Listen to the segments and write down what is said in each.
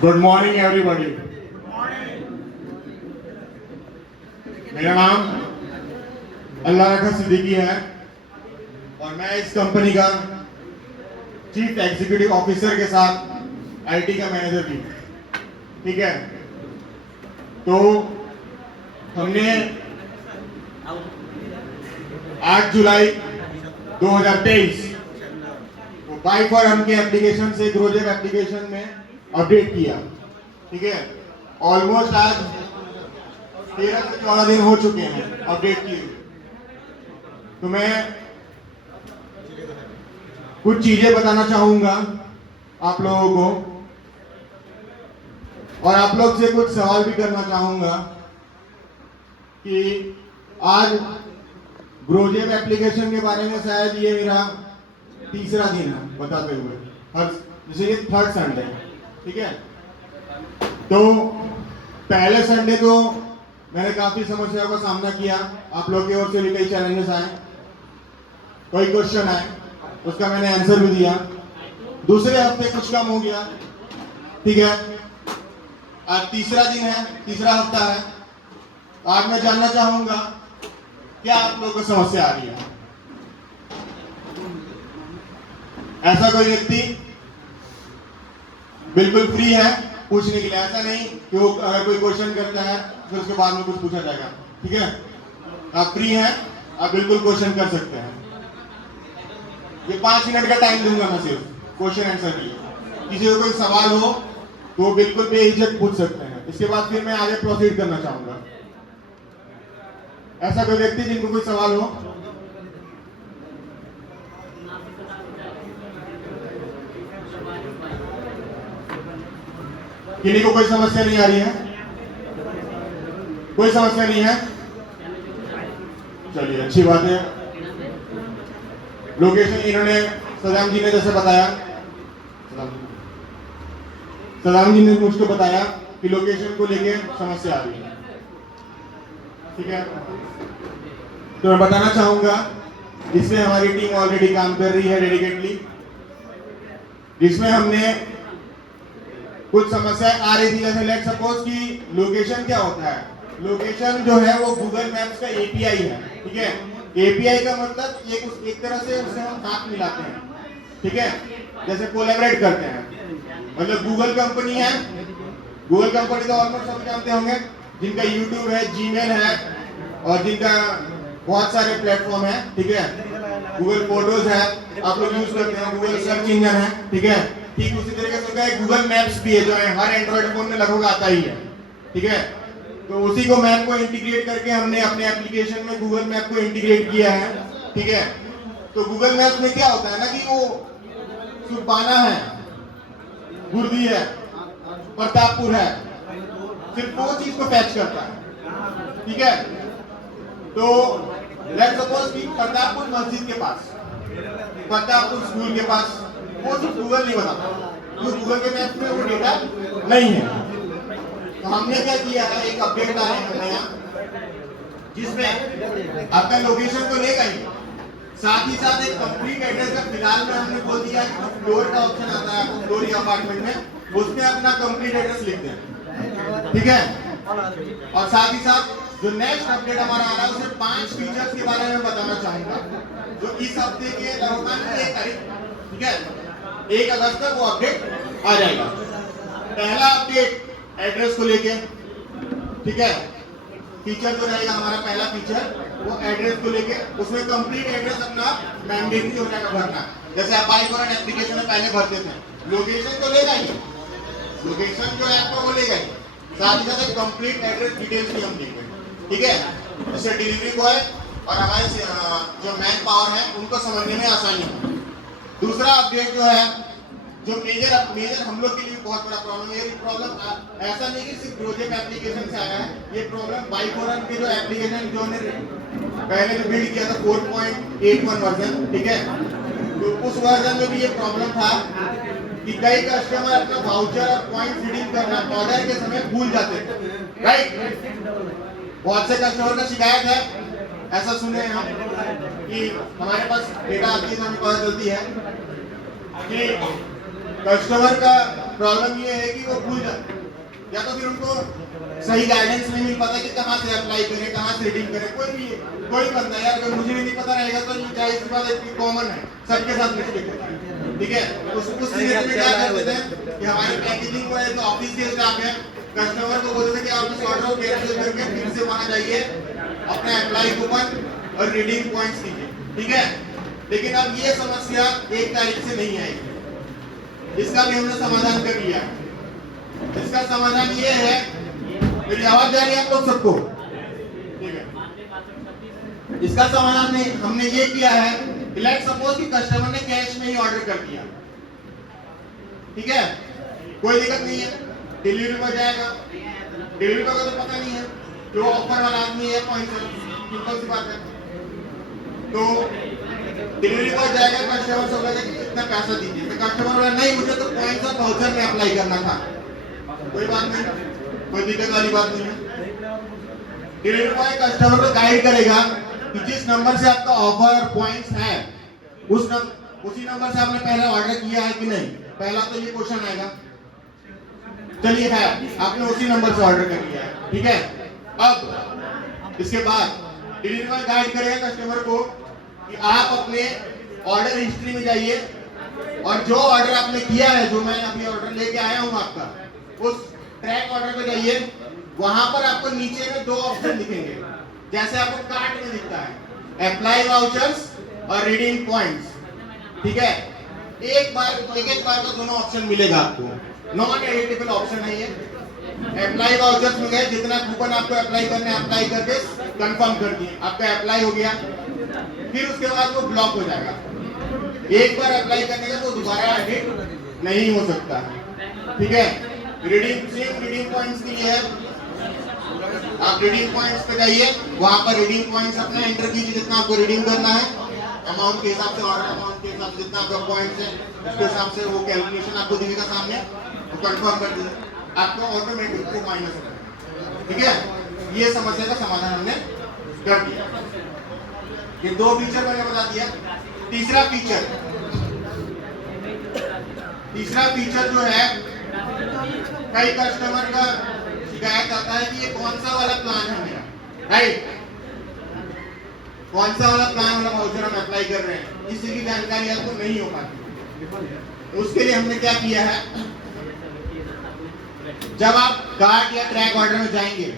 Good morning everybody. मेरा नाम अल्लाह रखा सिद्दीकी है और मैं इस कंपनी का चीफ एग्जीक्यूटिव ऑफिसर के साथ आईटी का मैनेजर भी। ठीक है, तो हमने 8 जुलाई 2023 को बाई फॉर हम के एप्लीकेशन से ग्रोजेब एप्लीकेशन में अपडेट किया। ठीक है, ऑलमोस्ट आज 13 से 14 दिन हो चुके हैं अपडेट किए। तो मैं कुछ चीजें बताना चाहूंगा आप लोगों को और आप लोग से कुछ सवाल भी करना चाहूंगा कि आज ग्रोजेब एप्लीकेशन के बारे में शायद ये मेरा तीसरा दिन है बताते हुए, जैसे ये थर्ड संडे। ठीक है, तो पहले संडे तो मैंने काफी समस्याओं का सामना किया, आप लोग की ओर से भी कई चैलेंजेस आए, कोई क्वेश्चन आए, उसका मैंने आंसर भी दिया। दूसरे हफ्ते कुछ कम हो गया। ठीक है, आज तीसरा दिन है, तीसरा हफ्ता है। आज मैं जानना चाहूंगा क्या आप लोगों को समस्या आ रही है। ऐसा कोई व्यक्ति बिल्कुल फ्री है पूछने के लिए, ऐसा नहीं कि वो अगर कोई क्वेश्चन करता है फिर उसके बाद में कुछ पूछा जाएगा। ठीक है, आप फ्री हैं, आप बिल्कुल क्वेश्चन कर सकते हैं। ये 5 मिनट का टाइम दूंगा मैं सिर्फ क्वेश्चन आंसर के लिए। किसी को कोई सवाल हो तो बिल्कुल बेहिचक पूछ सकते हैं। इसके बाद फिर मैं आगे प्रोसीड करना चाहूंगा। ऐसा कोई व्यक्ति जिनको कोई सवाल हो? किसी को कोई समस्या नहीं आ रही है? कोई समस्या नहीं है? चलिए, अच्छी बात है। लोकेशन इन्होंने सदाम जी ने जैसे बताया, सदाम जी ने मुझको बताया कि लोकेशन को लेके समस्या आ रही है। ठीक है, तो मैं बताना चाहूंगा इसमें हमारी टीम ऑलरेडी काम कर रही है डेडिकेटली, जिसमें हमने कुछ समस्याएं आ रही थी। जैसे लेट सपोज कि लोकेशन क्या होता है, लोकेशन जो है वो गूगल मैप्स का एपीआई है। ठीक है, एपीआई का मतलब एक तरह से उससे हम हाथ मिलाते हैं। ठीक है, जैसे कोलैबोरेट करते हैं। मतलब गूगल कंपनी है, गूगल कंपनी तो ऑलमोस्ट सब जानते होंगे, जिनका यूट्यूब है, जीमेल है और जिनका बहुत सारे प्लेटफॉर्म है। ठीक है, गूगल फोटोज है, आप लोग यूज करते हैं, गूगल सर्च इंजन है। ठीक है, ठीक उसी तरीके से है गूगल मैप्स भी है, जो है हर एंड्रॉइड फोन में लगभग आता ही है। ठीक है, तो उसी को मैप को इंटीग्रेट करके हमने अपने एप्लीकेशन में गूगल मैप को इंटीग्रेट किया है। ठीक है, तो गूगल मैप में क्या होता है ना कि वो सुरबाना है, गुर्दी है, प्रतापपुर है, सिर्फ वो चीज को फैच करता है। ठीक है, तो लेट्स सपोज कि प्रतापपुर मस्जिद के पास, प्रतापपुर स्कूल के पास, वो सिर्फ गूगल नहीं बताता, जो गूगल के मैप में वो डेटा नहीं है। तो हमने क्या किया है, एक अपडेट आया है नया, जिसमें आपका लोकेशन तो लेगा ही, साथ ही साथ एक कंप्लीट एड्रेस का फिलहाल में हमने बोल दिया कि फ्लोर का ऑप्शन आता है फ्लोर या अपार्टमेंट में, उसमें अपना कंप्लीट एड्रेस लिख दें। ठीक है, और साथ ही साथ जो नेक्स्ट अपडेट हमारा आ रहा है उसमें 5 फीचर्स के बारे में बताना चाहूंगा, जो इस हफ्ते के लगभग 1 तारीख, ठीक है, 1 अगस्त तक वो अपडेट आ जाएगा। पहला अपडेट एड्रेस को लेके। ठीक है, फीचर जो रहेगा हमारा पहला फीचर वो एड्रेस को लेके, उसमें कंप्लीट एड्रेस अपना मैंडेटरी हो जाएगा भरना। जैसे आप बाई फॉर एप्लीकेशन में पहले भरते थे, लोकेशन तो लेगा ही, लोकेशन जो है आपका वो लेगा ही, साथ ही साथ कंप्लीट एड्रेस डिटेल्स भी हम देंगे। ठीक है, जैसे डिलीवरी बॉय और हमारे जो मैन पावर है उनको समझने में आसानी हो। दूसरा अपडेट जो है, जो मेजर हम लोग के लिए बहुत बड़ा प्रॉब्लम है, ये प्रॉब्लम ऐसा नहीं कि सिर्फ ग्रोजेब एप्लीकेशन से आया है, ये प्रॉब्लम बाई फोरम के जो एप्लीकेशन जो ने पहले जो बिल्ड किया था 4.81 वर्जन, ठीक है, तो उस वर्जन में भी ये प्रॉब्लम था कि कई कस्टमर अपना वाउचर और पॉइंट रिडीम करना ऑर्डर के समय भूल जाते थे। राइट, बहुत से कस्टमर का शिकायत है, ऐसा सुने हम कि हमारे पास डेटा आती है, हमें पता चलती है कि कस्टमर का प्रॉब्लम ये है कि वो भूल जाते हैं, या तो फिर उनको सही गाइडेंस नहीं मिल पाता कि कहाँ से अप्लाई करें, कहाँ से रिडीम करें। कोई बंदा यार, अगर मुझे भी नहीं पता रहेगा तो ये जाहिर सी बात है, कॉमन है, सबके साथ मिस्टेक होती है, ठीक है। उस सीरियस में क्या कर देते हैं कि हमारे पैकेजिंग वाले जो ऑफिस के स्टाफ है, कस्टमर को बोलते हैं कि आप इस ऑर्डर को कैंसिल करके फिर से वहां जाइए, अपना अप्लाई कूपन और रिडीम पॉइंट्स कीजिए, ठीक है। लेकिन अब ये समस्या 1 तारीख से नहीं आएगी, इसका भी हमने समाधान कर लिया। इसका समाधान ये है, मेरी आवाज जा रही है आप लोग सबको, ठीक है। इसका समाधान हमने ये किया है, लेट्स सपोज कि कस्टमर ने कैश में ही ऑर्डर कर दिया, ठीक है, कोई दिक्कत नहीं है, डिलीवरी हो जाएगा। डिलीवरी का तो पता नहीं है, जो ऑफर वाला आदमी है पॉइंट, सिंपल सी बात है। तो डिलीवरी हो जाएगा, कस्टमर से बोलेगा कि इतना पैसा दीजिए, तो कस्टमर बोला नहीं, मुझे तो पॉइंट्स और वाउचर में अप्लाई करना था। कोई बात नहीं, कोई दिक्कत वाली बात नहीं है। डिलीवरी बॉय कस्टमर को गाइड करेगा कि जिस नंबर से आपका ऑफर पॉइंट्स है, उसी नंबर से आपने पहले ऑर्डर किया है कि नहीं। पहला तो ये क्वेश्चन आएगा, चलिए है, आपने उसी नंबर से ऑर्डर कर लिया है, ठीक है। अब इसके बाद डिलीवरी बॉय गाइड करेगा कस्टमर को कि आप अपने ऑर्डर हिस्ट्री में जाइए और जो ऑर्डर आपने किया है, जो मैं अभी ऑर्डर लेके आया हूं आपका, उस ट्रैक ऑर्डर पे जाइए, वहां पर आपको नीचे में 2 ऑप्शन दिखेंगे, जैसे आपको कार्ट में दिखता है, अप्लाई वाउचर्स और रिडीम पॉइंट्स, ठीक है। एक बार का दोनों ऑप्शन मिलेगा आपको, नॉन एडिटेबल ऑप्शन है ये। अप्लाई वाउचर्स में गए, जितना कूपन आपको अप्लाई करना है अप्लाई करके कंफर्म कर दिए, आपका अप्लाई हो गया। फिर उसके बाद वो ब्लॉक हो जाएगा, एक बार अप्लाई करने का तो दोबारा एडिट नहीं हो सकता, ठीक है। रिडीम पॉइंट्स के लिए है, आप रिडीम पॉइंट्स पे जाइए, वहां पर रिडीम पॉइंट्स अपना एंटर कीजिए, जितना आपको रिडीम करना है, अमाउंट के हिसाब से, ऑर्डर अमाउंट के हिसाब से, जितना आपका पॉइंट्स है उसके हिसाब से वो कैलकुलेशन आपको दिखेगा सामने, वो कंफर्म कर दीजिए, आपको ऑटोमेटिक वो माइनस हो जाएगा, ठीक है। ये समस्या का समाधान हमने कर दिया। ये 2 फीचर मैंने बता दिया। तीसरा फीचर जो है, कई कस्टमर का शिकायत आता है कि ये कौन सा वाला प्लान है मेरा, राइट, कौन सा वाला प्लान वाला वाउचर हम अप्लाई कर रहे हैं, इसकी जानकारी आपको नहीं हो पाती। उसके लिए हमने क्या किया है, जब आप कार्ट या ट्रैक ऑर्डर में जाएंगे,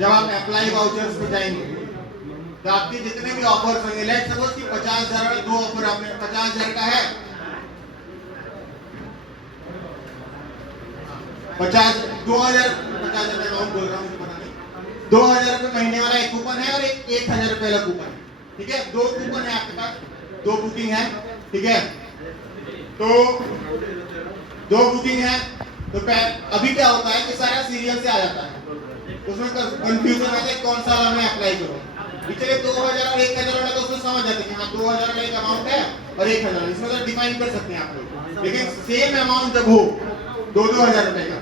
जब आप अप्लाई वाउचर्स में जाएंगे, तो आपके जितने भी ऑफर्स होंगे, लेट्स सपोज कि 50,000 में 2 ऑफर आपने 50,000 का है, 2,000 अमाउंट बोल रहा हूँ, मुझे पता नहीं, 2,000 रुपए महीने वाला एक कूपन है और एक 1,000 रुपए वाला कूपन है, ठीक है। 2 कूपन है आपके पास, 2 बुकिंग है, ठीक है। तो 2 बुकिंग है, तो अभी क्या होता है कि सारा सीरियल से आ जाता है, उसमें कंफ्यूजन आता है कौन सा वाला मैं अप्लाई करूँ। पिछले 2,000 और 1,000 वाला तो उसमें समझ जाते हैं कि हाँ 2,000 वाला एक अमाउंट है और 1,000, इसमें तो डिफाइन कर सकते हैं आप लोग। लेकिन सेम अमाउंट जब हो 2,000 रुपए का,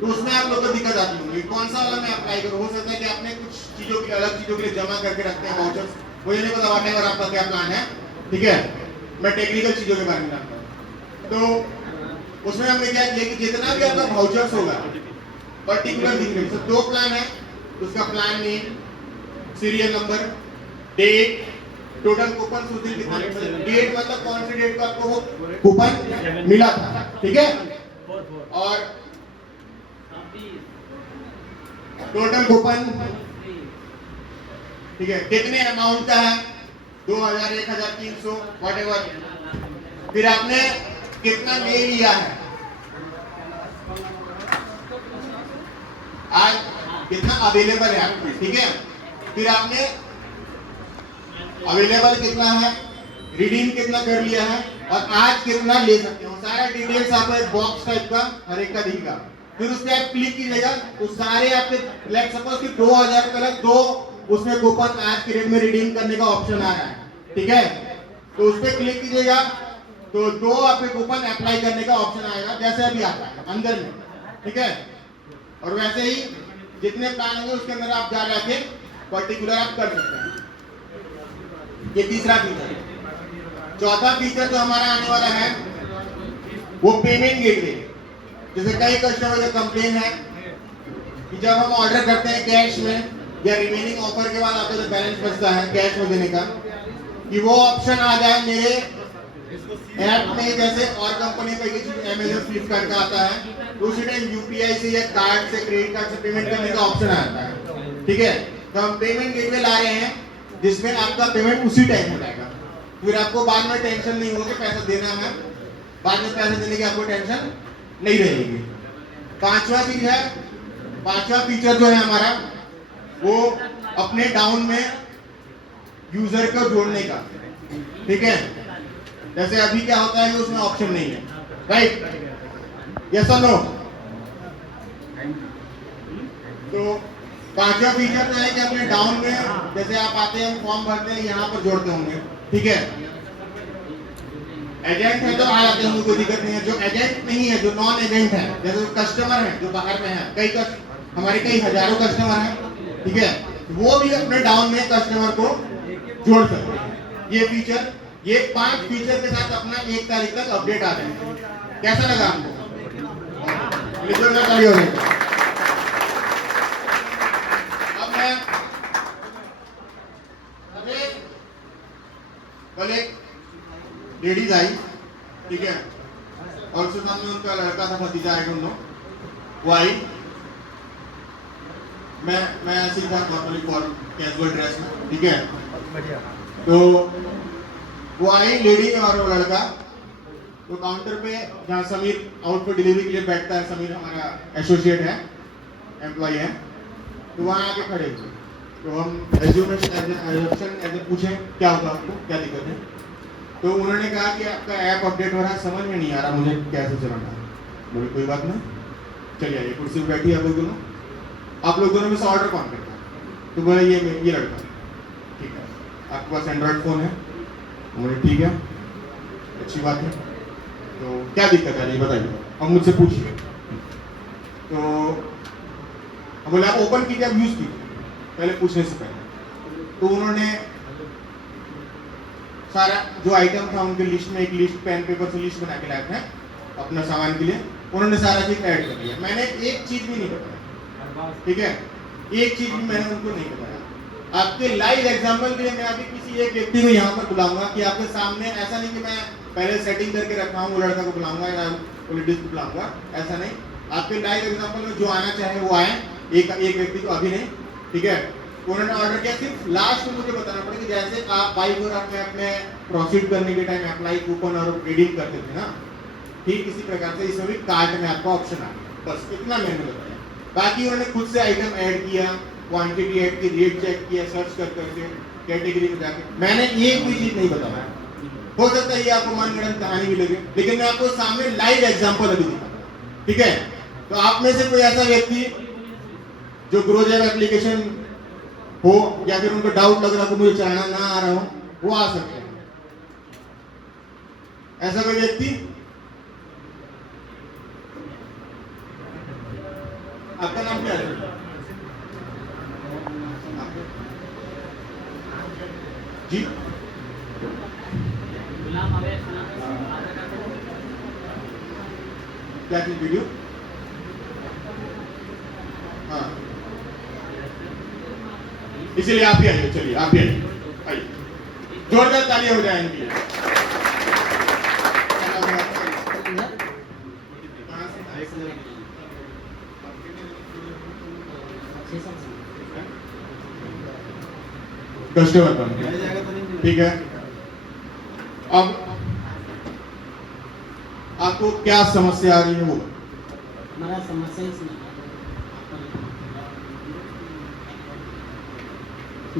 तो उसमें आप लोग को दिक्कत आती होगी, कौन सा वाला मैं अप्लाई करूँ। हो सकता है कि आपने कुछ चीजों की अलग चीजों के लिए जमा करके रखते हैं वाउचर्स, मुझे नहीं पता व्हाटएवर आपका क्या प्लान है, ठीक है, मैं टेक्निकल चीजों के बारे में जानता हूँ। तो उसमें हमने क्या किया कि जितना भी आपका वाउचर्स होगा पर्टिकुलर दिखने, तो 2 प्लान है, उसका plan name, serial number, date, total coupon सूची कितना, डेट मतलब कौन सी डेट को आपको वो कूपन मिला था, ठीक है, और टोटल कूपन, ठीक है, कितने अमाउंट का है, 2,000, 1,000, 300 व्हाटएवर, फिर आपने कितना ले लिया है, आज कितना अवेलेबल है आपके, ठीक है, फिर आपने अवेलेबल कितना है, रिडीम कितना कर लिया है और आज कितना ले सकते हो, सारा डिटेल्स आपको एक बॉक्स टाइप का हर एक का दिखेगा। फिर उस पर आप क्लिक कीजिएगा तो सारे आपके, लेट्स सपोज कि 2,000 रुपए का 2 उसमें कूपन आज के रेट में रिडीम करने का ऑप्शन आ रहा है, ठीक है, तो उस पर क्लिक कीजिएगा तो 2 आपके कूपन अप्लाई करने का ऑप्शन आएगा, जैसे अभी आता है अंदर में, ठीक है। और वैसे ही जितने प्लान होंगे उसके अंदर आप जा जाके पर्टिकुलर आप कर सकते हैं। ये तीसरा फीचर। चौथा फीचर जो हमारा आने वाला है वो पेमेंट गेटवे। जैसे कई कस्टमर का कंप्लेन है कि जब हम ऑर्डर करते हैं कैश में या रिमेनिंग ऑफर के बाद आपका जो बैलेंस बचता है कैश में देने का, कि वो ऑप्शन आ जाए मेरे ऐप में, जैसे और कंपनी पे अमेजन फ्लिपकार्ट का आता है, तो उसी टाइम यूपीआई से या कार्ड से क्रेडिट कार्ड से पेमेंट करने का ऑप्शन आता है। ठीक है, तो हम पेमेंट गेटवे ला रहे हैं जिसमें आपका पेमेंट उसी टाइम हो जाएगा, फिर आपको बाद में टेंशन नहीं होगी पैसा देना है, बाद में पैसे देने की आपको टेंशन नहीं रहेगी। पांचवा चीज है, पांचवा फीचर जो है हमारा वो अपने डाउन में यूजर को जोड़ने का। ठीक है, जैसे अभी क्या होता है कि उसमें ऑप्शन नहीं है, राइट, यस और नो। तो पांचवा फीचर जो है कि अपने डाउन में जैसे आप आते हैं फॉर्म भरते हैं यहाँ पर जोड़ते होंगे। ठीक है, एजेंट है तो आ जाते होंगे, कोई दिक्कत नहीं है। जो एजेंट नहीं है, जो नॉन एजेंट है, जैसे कस्टमर है जो बाहर में है, हमारे कई हजारों कस्टमर हैं, ठीक है, वो भी अपने डाउन में कस्टमर को जोड़ सकते हैं। ये फीचर, ये 5 फीचर के साथ अपना 1 तारीख तक अपडेट आ जाए। कैसा लगा आपको? अब मैं कल एक लेडीज आई, ठीक है, और उसके सामने उनका लड़का था, भतीजा आई डोंट नो, वो आई, मैं ऐसे ही था नॉर्मली फॉर कैजुअल ड्रेस में, ठीक है, तो वो आई लेडी और वो लड़का, तो काउंटर पे जहाँ समीर आउट पर डिलीवरी के लिए बैठता है, समीर हमारा एसोसिएट है, एम्प्लॉय है, तो वहाँ आके खड़े हुए, तो हम एज ए पूछे क्या होगा आपको, क्या दिक्कत है, तो उन्होंने कहा कि आपका ऐप अपडेट हो रहा है, समझ में नहीं आ रहा मुझे कैसे चलाना है। बोले कोई बात नहीं, चलिए आइए कुर्सी पर बैठिए आप लोग दोनों में से ऑर्डर कौन करता है? तो बोले ये लड़का। ठीक है, आपके पास एंड्रॉइड फोन है? बोले ठीक है, अच्छी बात है, तो क्या दिक्कत है ये बताइए, अब मुझसे पूछिए। तो बोले आप ओपन कीजिए, आप यूज कीजिए पहले पूछने से पहले। तो उन्होंने सारा जो आइटम था उनके लिस्ट में, एक लिस्ट पेन पेपर से लिस्ट बना के लाए थे अपना सामान के लिए, उन्होंने सारा चीज ऐड कर दिया। मैंने एक चीज भी नहीं बताया, ठीक है, एक चीज भी मैंने उनको नहीं बताया। आपके लाइव एग्जांपल के लिए मैं अभी किसी एक व्यक्ति को यहाँ पर बुलाऊंगा कि आपके सामने, ऐसा नहीं कि मैं पहले सेटिंग करके रखा हूँ, वो लड़का को बुलाऊंगा या लेडीज को बुलाऊंगा, ऐसा नहीं। आपके लाइव एग्जांपल में जो आना चाहे वो आए, एक व्यक्ति को अभी नहीं, ठीक है। उन्होंने ऑर्डर किया, सिर्फ लास्ट में मुझे बताना पड़ेगा, जैसे आप बाइक और अपने प्रोसीड करने के टाइम अप्लाई कूपन और रिडीम करते थे ना, ठीक इसी प्रकार से इसमें भी कार्ट में आपका ऑप्शन आ गया, बस इतना मैंने बताया। बाकी उन्होंने खुद से आइटम ऐड किया, क्वांटिटी ऐड की, रेट चेक किया, सर्च करके कैटेगरी में जाके, मैंने एक भी चीज नहीं बताया। हो सकता है ये आपको मनगढ़ंत कहानी भी लगे, लेकिन मैं आपको सामने लाइव एग्जांपल अभी दिखाऊंगा, ठीक है। तो आप में से कोई ऐसा व्यक्ति जो ग्रोजेब एप्लीकेशन हो या फिर उनको डाउट लग रहा हो मुझे चलाना ना आ रहा हो, वो आ सकते हैं। ऐसा कोई व्यक्ति? आपका नाम क्या है? जी, क्या चीज वीडियो? हाँ, इसीलिए आप ही आइए, चलिए आप ही आइए, जोरदार तालियां हो जाए इनके लिए। कस्टमर बन, ठीक है। अब आपको क्या समस्या आ रही है वो? हमारा समस्या इसमें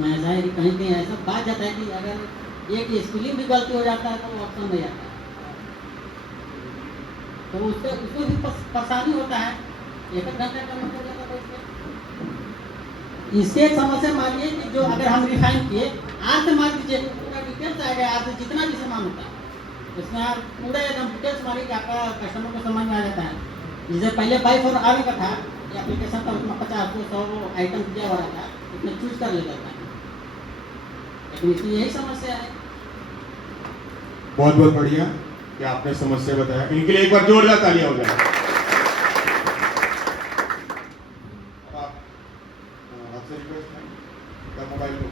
ऐसा है कि कहीं कहीं ऐसा बात जाता है कि अगर एक स्पेलिंग भी गलती हो जाता है तो वो ऑप्शन नहीं आता है, तो उसमें भी परेशानी होता है, एक घंटा करना पड़ जाता है। इससे एक समस्या मानिए कि जो अगर हम रिफाइन किए आज से मान लीजिए पूरा डिटेल्स आएगा, आज से जितना भी सामान होता है उसमें आप पूरा एकदम डिटेल्स मानिए कि आपका कस्टमर को समझ में आ जाता है। जैसे पहले बाइक और आने का था, ये एप्लीकेशन था, उसमें 50-100 आइटम दिया हुआ था, उसमें चूज कर लेता था, लेकिन इसमें यही समस्या है। बहुत बहुत बढ़िया कि कि आपने समस्या बताया। इनके लिए एक बार जोरदार तालियां हो जाए। आपसे रिक्वेस्ट है का मोबाइल को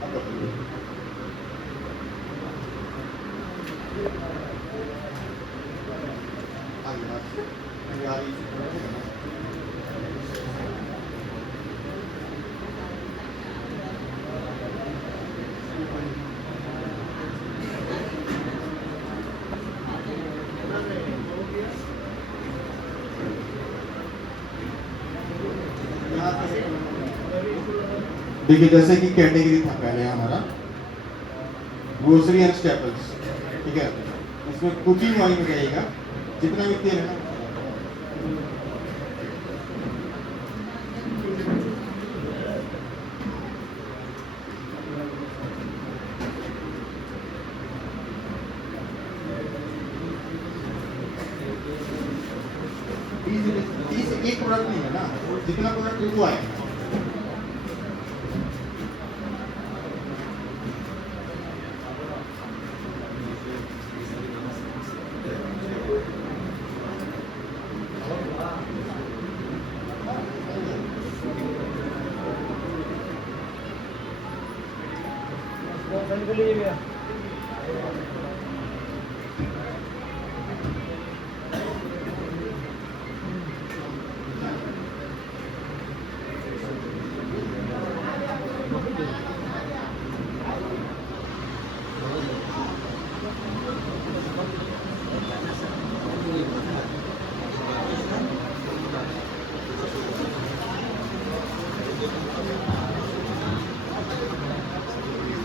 अब बताइए। देखिए जैसे कि कैटेगरी था पहले हमारा ग्रोसरी एंड स्टेपल्स, ठीक है, इसमें कुकिंग ऑयल में रहेगा जितना भी तेल है ना, एक प्रोडक्ट नहीं है ना, जितना प्रोडक्ट वो आएगा।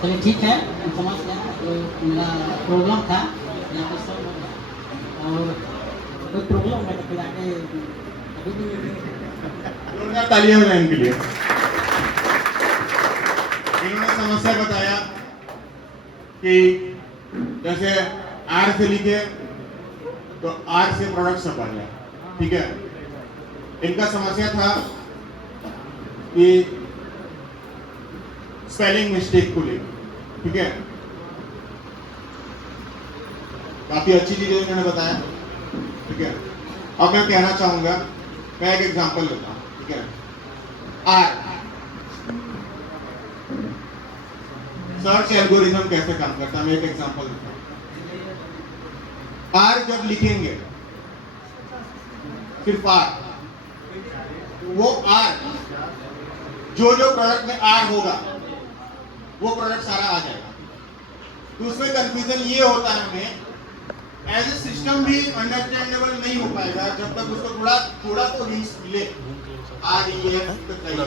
चलिए ठीक है, हम समझ गए। तो मेरा प्रॉब्लम था यहाँ पे सॉल्व हो गया, और कोई प्रॉब्लम है तो फिर आके अभी भी तालियां हो जाए इनके लिए। इन्होंने समस्या बताया कि जैसे आर से लिखे तो आर से प्रोडक्ट सब आ गया, ठीक है। इनका समस्या था कि स्पेलिंग मिस्टेक को लेकर, ठीक है। काफी अच्छी चीजें इन्होंने बताया, ठीक है। अब मैं कहना चाहूंगा, मैं एक एग्जांपल लेता हूं, ठीक है। आर सर्च एल्गोरिथम कैसे काम करता है, मैं एक एग्जांपल देता हूं। आर जब लिखेंगे सिर्फ आर, वो आर जो जो प्रोडक्ट में आर होगा वो प्रोडक्ट सारा आ जाएगा। तो उसमें कंफ्यूजन ये होता है, हमें एज ए सिस्टम भी अंडरस्टैंडेबल नहीं हो पाएगा जब तक उसको थोड़ा तो हिंट्स मिले। आर ई एफ तो चाहिए,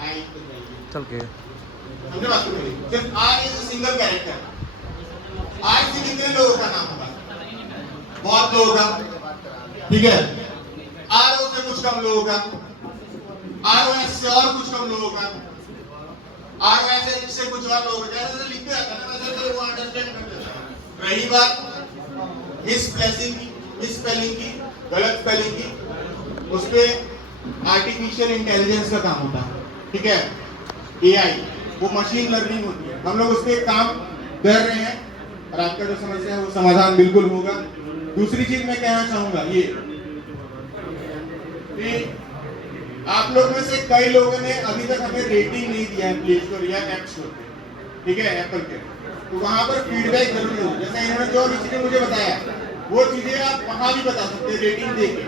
आई तो चाहिए, चल के समझे बात मेरी। सिर्फ R is a single character. R से कितने लोगों का नाम होगा? बहुत लोगों का, ठीक है। आर ओ से कुछ कम लोगों का, आर ओ एस से और कुछ कम लोगों का, आर ऐसे इससे कुछ और लोग जैसे लिखते रहता है ना, वैसे वो अंडरस्टैंड कर लेता है। रही बात इस स्पेलिंग की, इस स्पेलिंग की, गलत स्पेलिंग की, उस पे आर्टिफिशियल इंटेलिजेंस का काम होता है, ठीक है। एआई, वो मशीन लर्निंग होती है, हम लोग उस पे काम कर रहे हैं और आपका जो समस्या है वो समाधान बिल्कुल होगा। दूसरी चीज मैं कहना चाहूंगा ये कि आप लोग में से कई लोगों ने अभी तक हमें रेटिंग नहीं दिया है प्ले स्टोर या ऐप स्टोर पे, ठीक है, एप्पल के। तो वहां पर फीडबैक जरूर दो। जैसे इन्होंने जो भी चीजें मुझे बताया वो चीजें आप वहां भी बता सकते हैं रेटिंग देके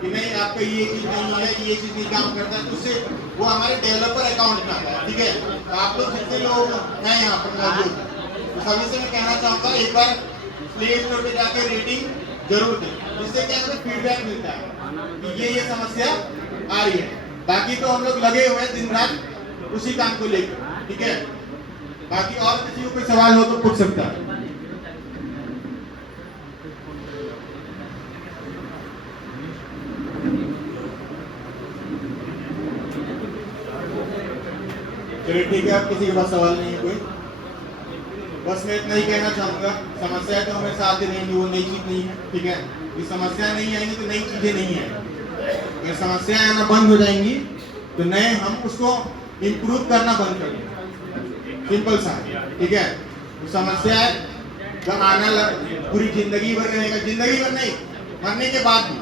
कि नहीं आपका ये चीज नहीं है, ये चीज नहीं काम करता है, तो उससे वो हमारे डेवलपर अकाउंट में आता है, ठीक है। तो आप लोग जितने लोग हैं यहाँ पर मौजूद, तो सभी से मैं कहना चाहूंगा एक बार प्ले स्टोर पे जाके रेटिंग जरूर दें, जिससे क्या हमें फीडबैक मिलता है कि ये समस्या आ रही है। बाकी तो हम लोग लगे हुए हैं दिन रात उसी काम को लेकर, ठीक है। बाकी और किसी को कोई सवाल हो तो पूछ सकता है। चलिए ठीक है, अब किसी के पास सवाल नहीं है कोई, बस मैं इतना ही कहना चाहूंगा, समस्या तो हमें साथ ही रहेंगी, वो नई चीज नहीं है, ठीक है। ये समस्या नहीं आएंगी तो नई चीजें नहीं है। अगर समस्याएं आना बंद हो जाएंगी तो नए हम उसको इम्प्रूव करना बंद कर देंगे, सिंपल सा, ठीक है। तो समस्या का आना पूरी जिंदगी भर रहेगा, जिंदगी भर नहीं, मरने के बाद भी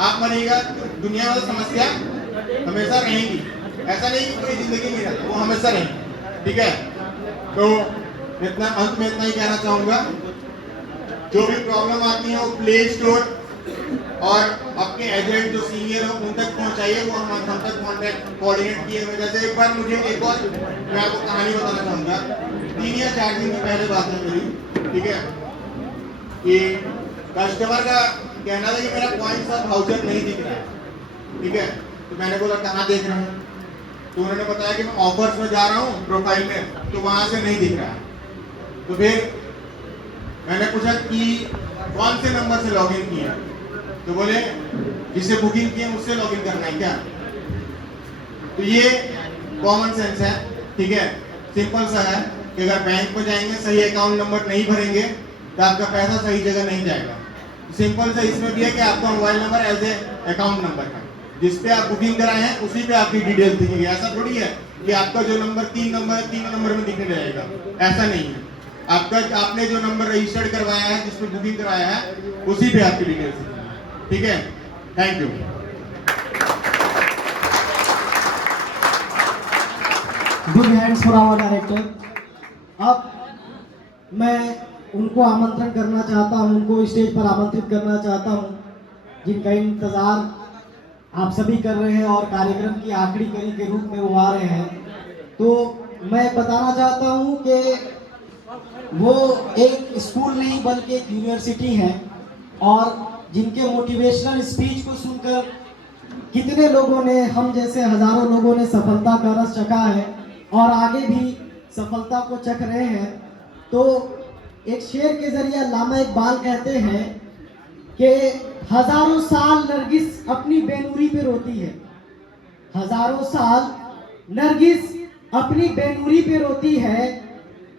आप मरिएगा तो दुनिया में समस्या हमेशा रहेगी। ऐसा नहीं कि पूरी जिंदगी में रहता, वो हमेशा रहेगी। ठीक है, तो इतना अंत में इतना ही कहना चाहूंगा, जो भी प्रॉब्लम आती है वो प्ले स्टोर और अपने एजेंट जो सीनियर हो उन तक पहुंचाइए, वो हम तक कॉन्टेक्ट कोऑर्डिनेट किए हुए। जैसे एक बार मुझे एक और मैं आपको कहानी बताना चाहूंगा। 3 या 4 दिन पहले बात है मेरी, ठीक है, कि कस्टमर का कहना था कि मेरा पॉइंट्स ऑफ वाउचर नहीं दिख रहा है। ठीक है, तो मैंने बोला कहाँ देख रहे हैं, तो उन्होंने बताया कि मैं ऑफर्स में जा रहा हूँ प्रोफाइल में, तो वहां से नहीं दिख रहा है। तो फिर मैंने पूछा कि कौन से नंबर से लॉगिन किया, तो बोले जिससे बुकिंग किए उससे लॉगिन करना है क्या। तो ये कॉमन सेंस है, ठीक है, सिंपल सा है कि अगर बैंक में जाएंगे सही अकाउंट नंबर नहीं भरेंगे तो आपका पैसा सही जगह नहीं जाएगा। सिंपल सा इसमें भी है कि आपका mobile number as a account number है, जिस पे आप बुकिंग कराए हैं उसी पे आपकी डिटेल दिखेगी। ऐसा थोड़ी है कि आपका जो नंबर 3 नंबर है 3 नंबर में दिखने रहेगा, ऐसा नहीं है। आपका आपने जो नंबर रजिस्टर्ड करवाया है, जिसपे बुकिंग कराया है, उसी पे आपकी डिटेल्स दिखेगी। ठीक है, thank you. Good hands for our director. अब मैं उनको आमंत्रण करना चाहता हूं, उनको स्टेज पर आमंत्रित करना चाहता हूं जिनका इंतजार आप सभी कर रहे हैं और कार्यक्रम की आखिरी कड़ी के रूप में वो आ रहे हैं। तो मैं बताना चाहता हूं कि वो एक स्कूल नहीं बल्कि एक यूनिवर्सिटी है, और जिनके मोटिवेशनल स्पीच को सुनकर कितने लोगों ने, हम जैसे हजारों लोगों ने सफलता का रस चखा है और आगे भी सफलता को चख रहे हैं। तो एक शेर के जरिए अल्लामा इकबाल कहते हैं कि हजारों साल नरगिस अपनी बेनूरी पे रोती है, हजारों साल नरगिस अपनी बेनूरी पे रोती है,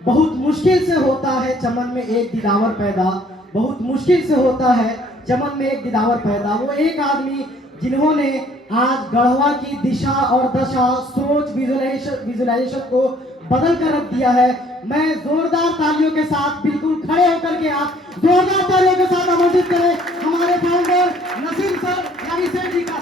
बहुत मुश्किल से होता है चमन में एक दिलावर पैदा, बहुत मुश्किल से होता है चमन में एक दिलावर पैदा। वो एक आदमी जिन्होंने आज गढ़वा की दिशा और दशा, सोच, विजुलाइजेशन को बदल कर रख दिया है। मैं जोरदार तालियों के साथ, बिल्कुल खड़े होकर के आप जोरदार तालियों के साथ आमंत्रित करें हमारे फाउंडर नसीम सर यानी सेठ जी का।